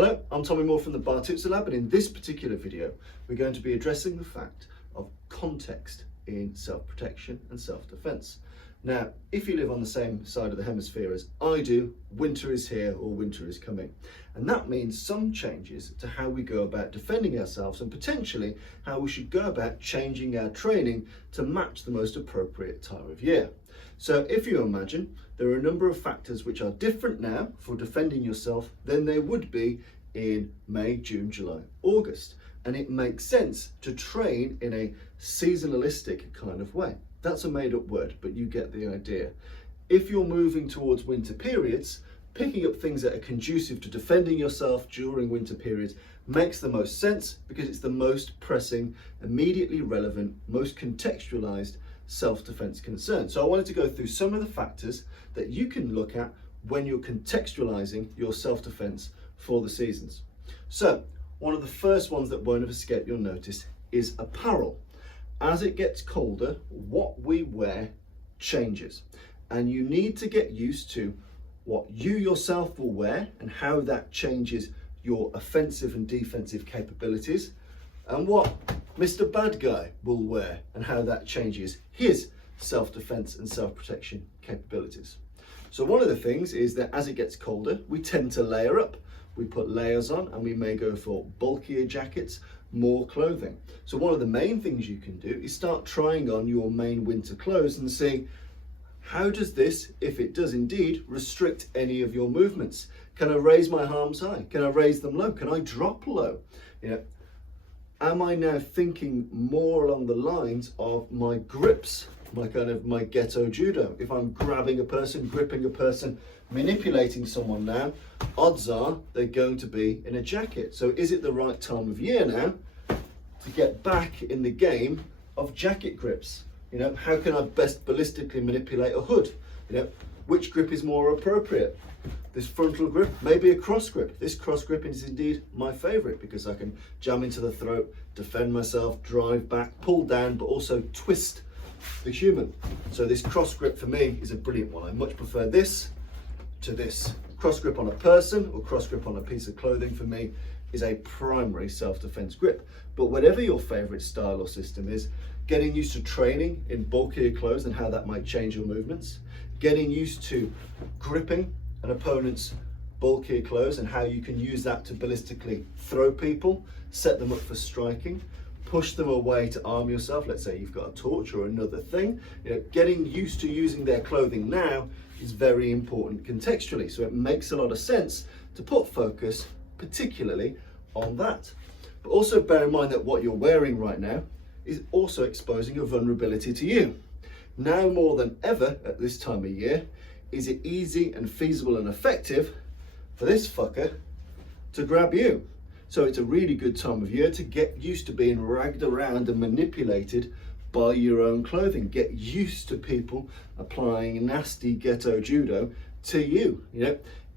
Hello, I'm Tommy Moore from the Bartitsu Lab, and in this particular video we're going to be addressing the fact of context in self-protection and self-defense. Now, if you live on the same side of the hemisphere as I do, winter is here or winter is coming. And that means some changes to how we go about defending ourselves and potentially how we should go about changing our training to match the most appropriate time of year. So if you imagine, there are a number of factors which are different now for defending yourself than they would be in May, June, July, August. And it makes sense to train in a seasonalistic kind of way. That's a made up word, but you get the idea. If you're moving towards winter periods, picking up things that are conducive to defending yourself during winter periods makes the most sense because it's the most pressing, immediately relevant, most contextualized self-defense concern. So I wanted to go through some of the factors that you can look at when you're contextualizing your self-defense for the seasons. So one of the first ones that won't have escaped your notice is apparel. As it gets colder, what we wear changes, and you need to get used to what you yourself will wear and how that changes your offensive and defensive capabilities, and what Mr. Bad Guy will wear and how that changes his self-defense and self-protection capabilities. So one of the things is that as it gets colder, we tend to layer up. We put layers on and we may go for bulkier jackets, more clothing. So one of the main things you can do is start trying on your main winter clothes and see, how does this, if it does indeed, restrict any of your movements? Can I raise my arms high? Can I raise them low? Can I drop low? Am I now thinking more along the lines of my grips, my ghetto judo? If I'm grabbing a person, gripping a person, manipulating someone now, odds are they're going to be in a jacket. So is it the right time of year now to get back in the game of jacket grips? How can I best ballistically manipulate a hood? Which grip is more appropriate? This frontal grip, maybe a cross grip. This cross grip is indeed my favorite because I can jam into the throat, defend myself, drive back, pull down, but also twist the human. So this cross grip for me is a brilliant one. I much prefer this to this. Cross grip on a person or cross grip on a piece of clothing for me is a primary self-defense grip. But whatever your favorite style or system is, getting used to training in bulkier clothes and how that might change your movements, getting used to gripping an opponent's bulkier clothes and how you can use that to ballistically throw people, set them up for striking, push them away to arm yourself. Let's say you've got a torch or another thing. Getting used to using their clothing now is very important contextually. So it makes a lot of sense to put focus particularly on that. But also bear in mind that what you're wearing right now is also exposing a vulnerability to you. Now more than ever at this time of year, is it easy and feasible and effective for this fucker to grab you? So it's a really good time of year to get used to being ragged around and manipulated by your own clothing. Get used to people applying nasty ghetto judo to you.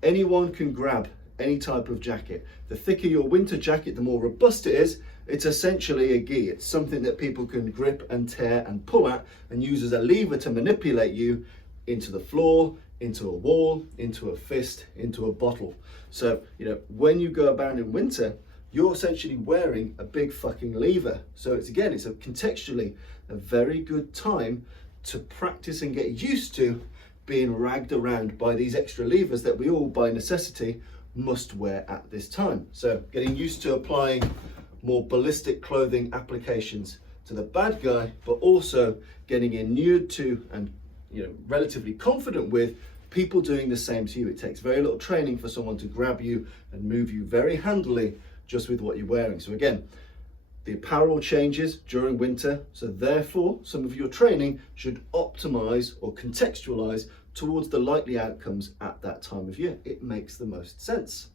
Anyone can grab any type of jacket. The thicker your winter jacket, the more robust it is. It's essentially a gi. It's something that people can grip and tear and pull at and use as a lever to manipulate you into the floor, into a wall, into a fist, into a bottle. So, when you go about in winter, you're essentially wearing a big fucking lever. So it's contextually a very good time to practice and get used to being ragged around by these extra levers that we all by necessity must wear at this time. So getting used to applying more ballistic clothing applications to the bad guy, but also getting inured to and relatively confident with people doing the same to you. It takes very little training for someone to grab you and move you very handily just with what you're wearing. So again, the apparel changes during winter, so therefore some of your training should optimize or contextualize towards the likely outcomes at that time of year. It makes the most sense.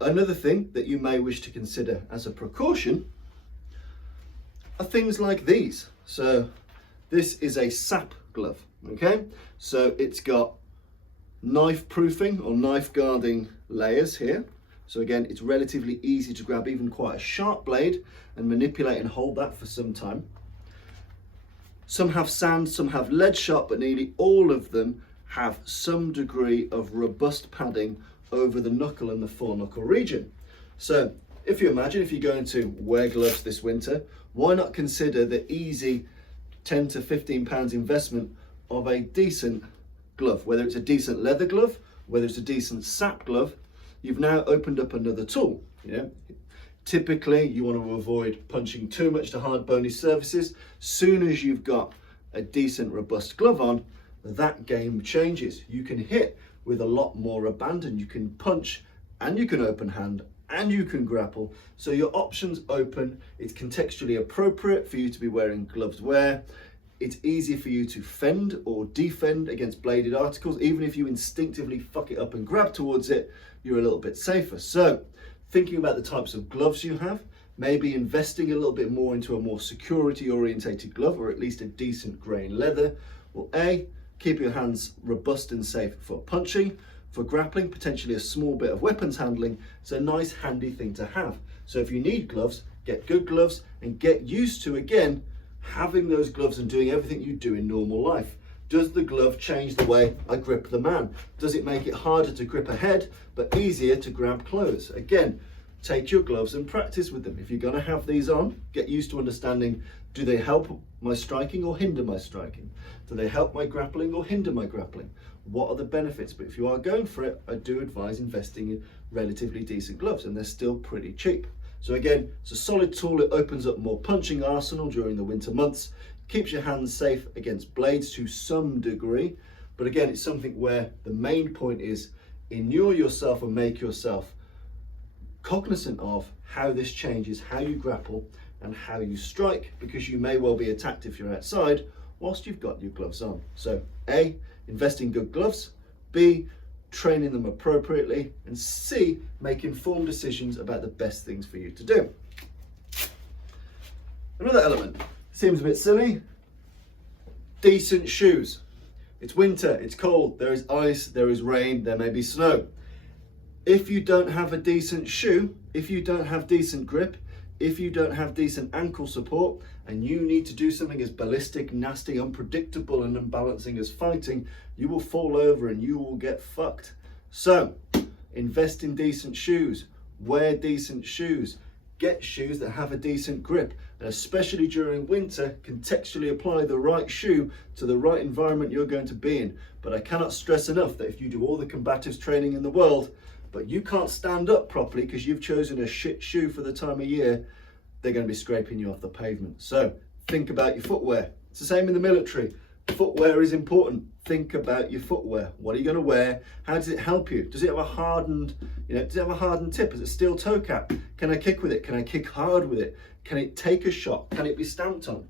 Another thing that you may wish to consider as a precaution are things like these. So this is a SAP glove, okay? So it's got knife proofing or knife guarding layers here. So again, it's relatively easy to grab even quite a sharp blade and manipulate and hold that for some time. Some have sand, some have lead sharp, but nearly all of them have some degree of robust padding over the knuckle and the foreknuckle region. So if you imagine if you're going to wear gloves this winter, why not consider the easy 10 to 15 pounds investment of a decent glove, whether it's a decent leather glove, whether it's a decent sap glove. You've now opened up another tool. Typically you want to avoid punching too much to hard bony surfaces. Soon as you've got a decent robust glove on, that game changes. You can hit with a lot more abandon. You can punch and you can open hand and you can grapple. So your options open. It's contextually appropriate for you to be wearing gloves where it's easy for you to fend or defend against bladed articles. Even if you instinctively fuck it up and grab towards it, you're a little bit safer. So thinking about the types of gloves you have, maybe investing a little bit more into a more security orientated glove, or at least a decent grain leather, will A, keep your hands robust and safe for punching. For grappling, potentially a small bit of weapons handling. It's a nice handy thing to have. So if you need gloves, get good gloves and get used to, again, having those gloves and doing everything you do in normal life. Does the glove change the way I grip the man? Does it make it harder to grip a head, but easier to grab clothes? Again, take your gloves and practice with them. If you're gonna have these on, get used to understanding, do they help my striking or hinder my striking? Do they help my grappling or hinder my grappling? What are the benefits? But if you are going for it, I do advise investing in relatively decent gloves, and they're still pretty cheap. So again, it's a solid tool. It opens up more punching arsenal during the winter months, keeps your hands safe against blades to some degree. But again, it's something where the main point is inure yourself and make yourself cognizant of how this changes how you grapple and how you strike, because you may well be attacked if you're outside whilst you've got your gloves on. So A, invest in good gloves. B, training them appropriately. And C, make informed decisions about the best things for you to do. Another element, seems a bit silly, decent shoes. It's winter, it's cold, there is ice, there is rain, there may be snow. If you don't have a decent shoe, if you don't have decent grip, if you don't have decent ankle support, and you need to do something as ballistic, nasty, unpredictable and unbalancing as fighting, you will fall over and you will get fucked. So invest in decent shoes, wear decent shoes, get shoes that have a decent grip, and especially during winter, contextually apply the right shoe to the right environment you're going to be in. But I cannot stress enough that if you do all the combatives training in the world, but you can't stand up properly because you've chosen a shit shoe for the time of year, they're going to be scraping you off the pavement. So think about your footwear. It's the same in the military. Footwear is important. Think about your footwear. What are you going to wear? How does it help you? Does it have a hardened, does it have a hardened tip? Is it steel toe cap? Can I kick with it? Can I kick hard with it? Can it take a shot? Can it be stamped on?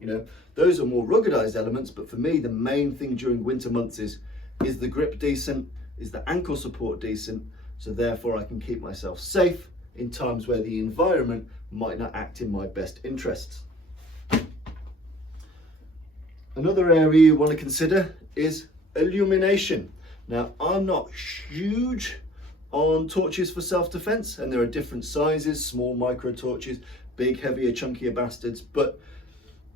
Those are more ruggedized elements, but for me, the main thing during winter months is the grip decent? Is the ankle support decent? So therefore I can keep myself safe in times where the environment might not act in my best interests. Another area you want to consider is illumination. Now, I'm not huge on torches for self-defense, and there are different sizes, small micro torches, big, heavier, chunkier bastards, but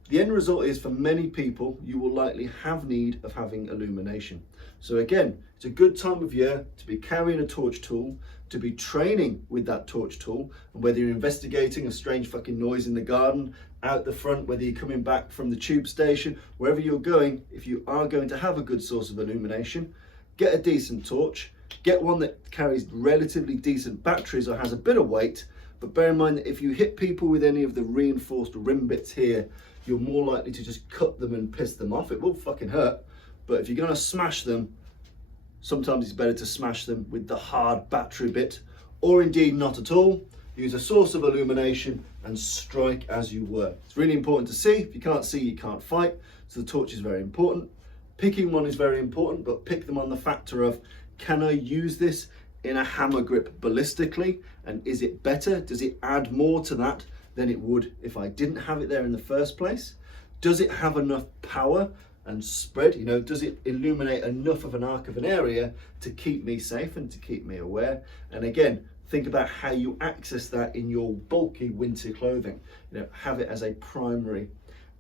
the end result is for many people, you will likely have need of having illumination. So again, it's a good time of year to be carrying a torch tool, to be training with that torch tool, and whether you're investigating a strange fucking noise in the garden, out the front, whether you're coming back from the tube station, wherever you're going, if you are going to have a good source of illumination, get a decent torch, get one that carries relatively decent batteries or has a bit of weight, but bear in mind that if you hit people with any of the reinforced rim bits here, you're more likely to just cut them and piss them off. It will fucking hurt, but if you're gonna smash them, sometimes it's better to smash them with the hard battery bit, or indeed not at all. Use a source of illumination and strike as you were. It's really important to see. If you can't see, you can't fight. So the torch is very important. Picking one is very important, but pick them on the factor of, can I use this in a hammer grip ballistically? And is it better? Does it add more to that than it would if I didn't have it there in the first place? Does it have enough power and spread? Does it illuminate enough of an arc of an area to keep me safe and to keep me aware? And again, think about how you access that in your bulky winter clothing. Have it as a primary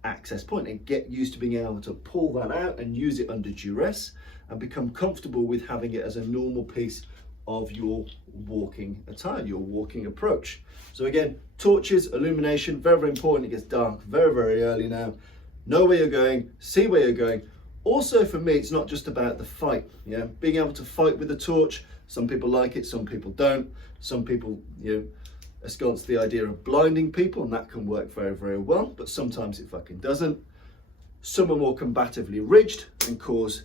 access point and get used to being able to pull that out and use it under duress and become comfortable with having it as a normal piece of your walking attire, your walking approach. So again, torches, illumination, very, very important. It gets dark very, very early now. Know where you're going, see where you're going. Also for me, it's not just about the fight, yeah? Being able to fight with a torch, some people like it, some people don't. Some people, ensconce the idea of blinding people, and that can work very, very well, but sometimes it fucking doesn't. Some are more combatively ridged and cause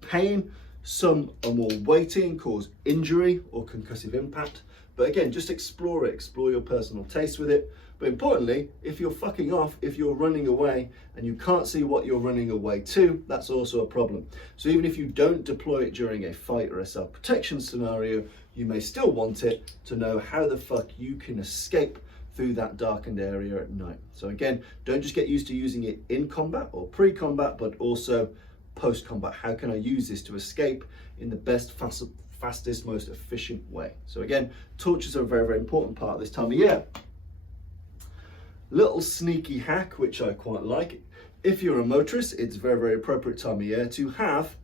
pain. Some are more weighty and cause injury or concussive impact. But again, just explore it, explore your personal taste with it. But importantly, if you're fucking off, if you're running away and you can't see what you're running away to, that's also a problem. So even if you don't deploy it during a fight or a self-protection scenario, you may still want it to know how the fuck you can escape through that darkened area at night. So again, don't just get used to using it in combat or pre-combat, but also post-combat. How can I use this to escape in the best, fastest, most efficient way? So again, torches are a very, very important part of this time of year. Little sneaky hack, which I quite like. If you're a motorist, it's a very, very appropriate time of year to have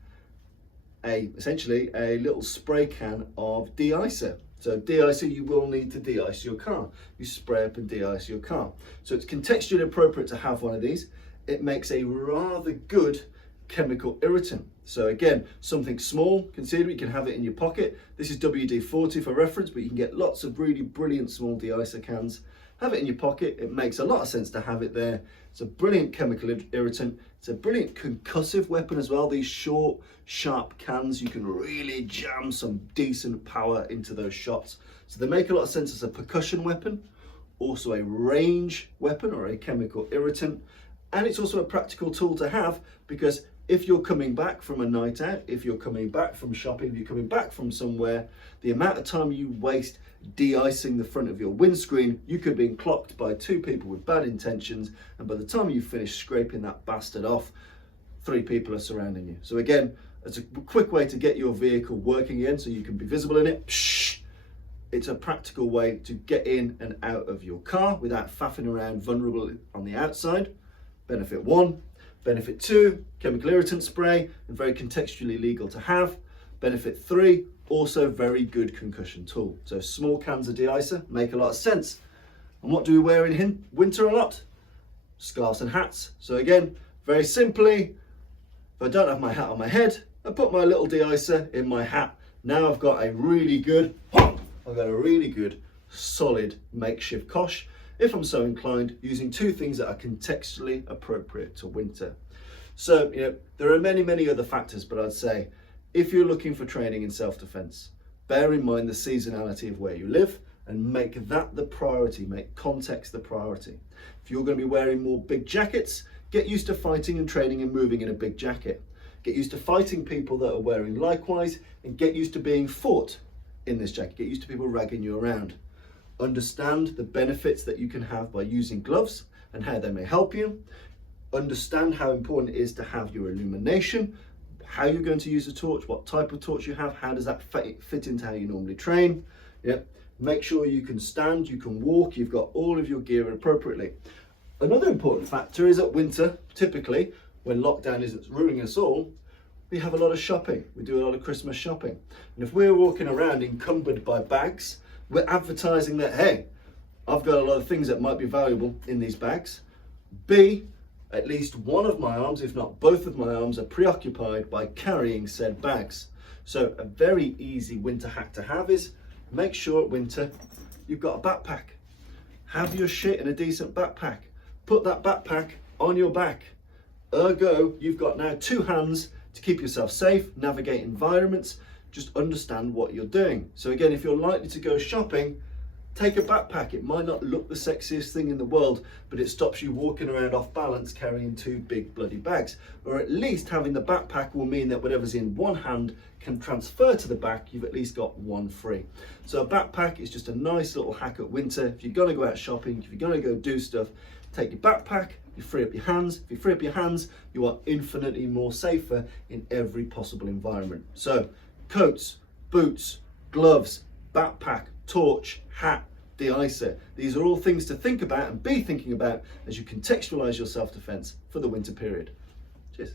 essentially a little spray can of de-icer. So de-icer, you will need to de-ice your car. You spray up and de-ice your car. So it's contextually appropriate to have one of these. It makes a rather good chemical irritant. So again, something small, consider you can have it in your pocket. This is WD-40 for reference, but you can get lots of really brilliant small de-icer cans. Have it in your pocket. It makes a lot of sense to have it there. It's a brilliant chemical irritant. It's a brilliant concussive weapon as well. These short, sharp cans, you can really jam some decent power into those shots. So they make a lot of sense as a percussion weapon, also a range weapon or a chemical irritant. And it's also a practical tool to have, because if you're coming back from a night out, if you're coming back from shopping, if you're coming back from somewhere, the amount of time you waste de-icing the front of your windscreen, you could be clocked by two people with bad intentions, and by the time you finish scraping that bastard off, 3 people are surrounding you. So again, it's a quick way to get your vehicle working again so you can be visible in it. It's a practical way to get in and out of your car without faffing around vulnerable on the outside. Benefit 1. Benefit 2, chemical irritant spray, and very contextually legal to have. Benefit 3, also very good concussion tool. So small cans of de-icer make a lot of sense. And what do we wear in winter a lot? Scarves and hats. So again, very simply, if I don't have my hat on my head, I put my little de-icer in my hat. Now I've got a really good, solid makeshift kosh, if I'm so inclined, using 2 things that are contextually appropriate to winter. So, there are many, many other factors, but I'd say if you're looking for training in self-defense, bear in mind the seasonality of where you live and make that the priority, make context the priority. If you're going to be wearing more big jackets, get used to fighting and training and moving in a big jacket. Get used to fighting people that are wearing likewise, and get used to being fought in this jacket. Get used to people ragging you around. Understand the benefits that you can have by using gloves and how they may help you. Understand how important it is to have your illumination, how you're going to use a torch, what type of torch you have, how does that fit into how you normally train. Make sure you can stand, you can walk, you've got all of your gear appropriately. Another important factor is that winter, typically, when lockdown isn't ruining us all, we have a lot of shopping. We do a lot of Christmas shopping. And if we're walking around encumbered by bags, we're advertising that, hey, I've got a lot of things that might be valuable in these bags. B, at least one of my arms, if not both of my arms, are preoccupied by carrying said bags. So a very easy winter hack to have is make sure at winter you've got a backpack. Have your shit in a decent backpack. Put that backpack on your back. Ergo, you've got now 2 hands to keep yourself safe, navigate environments, just understand what you're doing. So again, if you're likely to go shopping, take a backpack. It might not look the sexiest thing in the world, but it stops you walking around off balance carrying 2 big bloody bags. Or at least having the backpack will mean that whatever's in one hand can transfer to the back. You've at least got one free. So a backpack is just a nice little hack at winter. If you're gonna go out shopping, if you're gonna go do stuff, take your backpack, you free up your hands. If you free up your hands, you are infinitely more safer in every possible environment. So coats, boots, gloves, backpack, torch, hat, de-icer. These are all things to think about and be thinking about as you contextualize your self-defense for the winter period. Cheers.